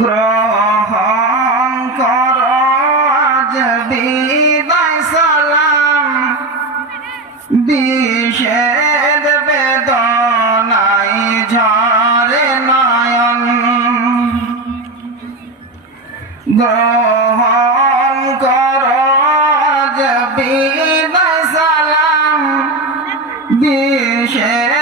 গ্রহণ কর বিদায় সালাম। বিষেদ বেদনাই ঝরে নয়ন। গ্রহণ কর বিদায় সালাম। বিষেদ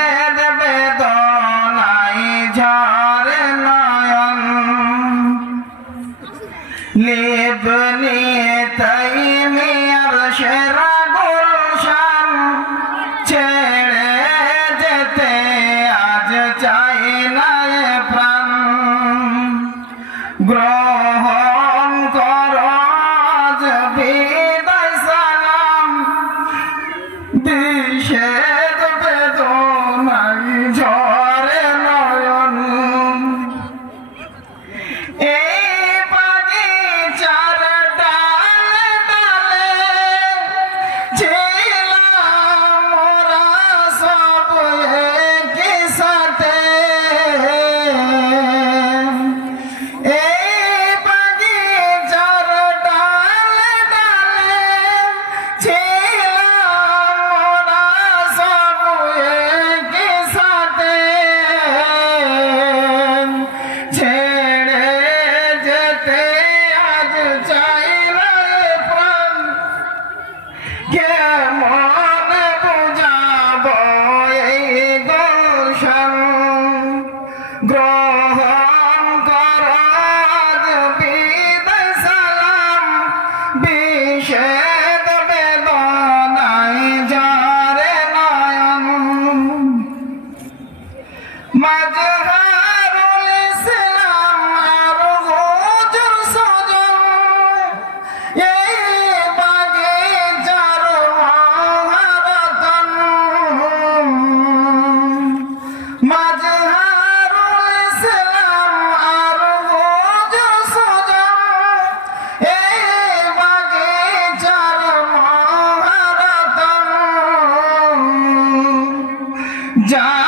die.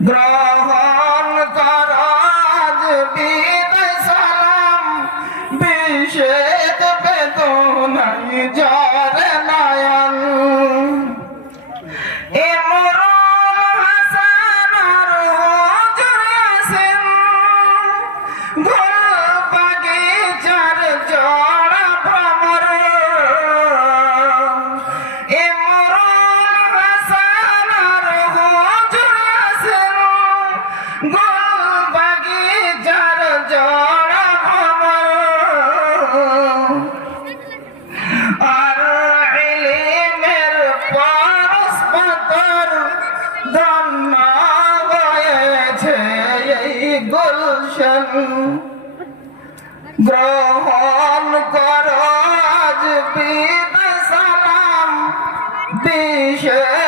গ্রহণ কর সালাম। বিশেষ বেদনাই জর নয়ন। ইমরুল হাসান রোজর হাসেন। গোল বাগিচার জয় জন্মা হয়েছে এই গুলশন। গ্রহণ কর আজ বিদ সালাম। বিশেষ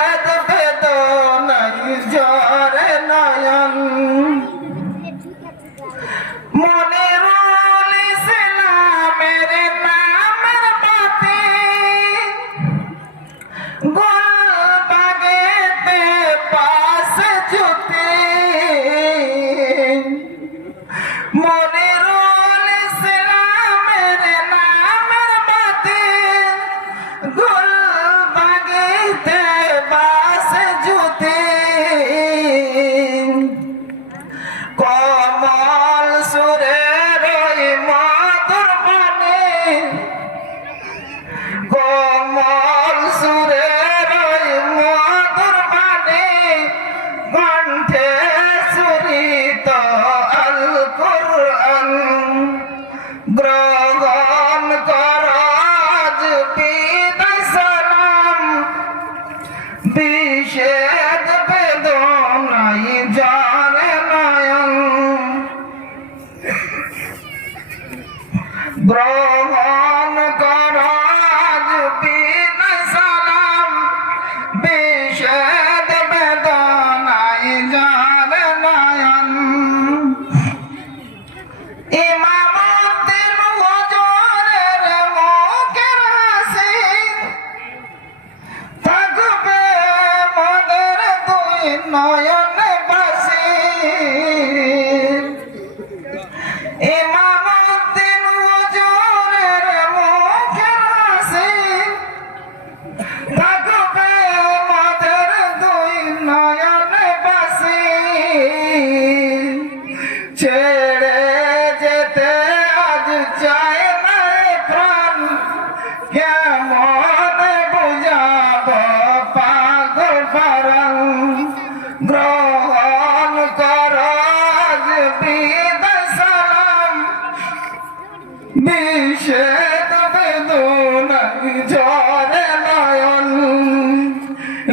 নিষেধ বেদনাই ঝরে নয়ন।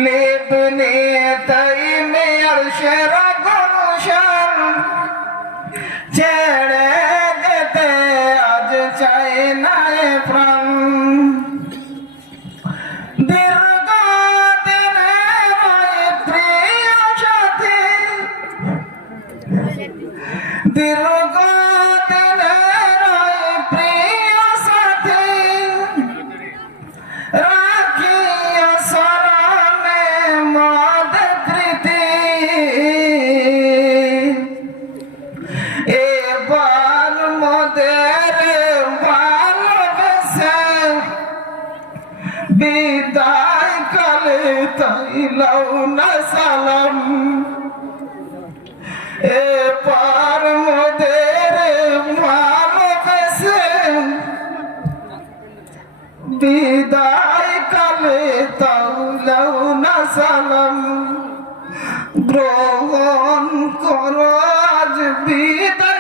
লেপ নেতাই মেয়ার সেরা ঘনশ্যাম ছেড়ে যেতে আজ চাই না প্রাণ। দীর্ঘ চাইলাও না সালাম। এ পার মোদের মানবেছে বিদায় কালে তাউলাও না সালাম। গ্রহণ কর আজ বিদায়।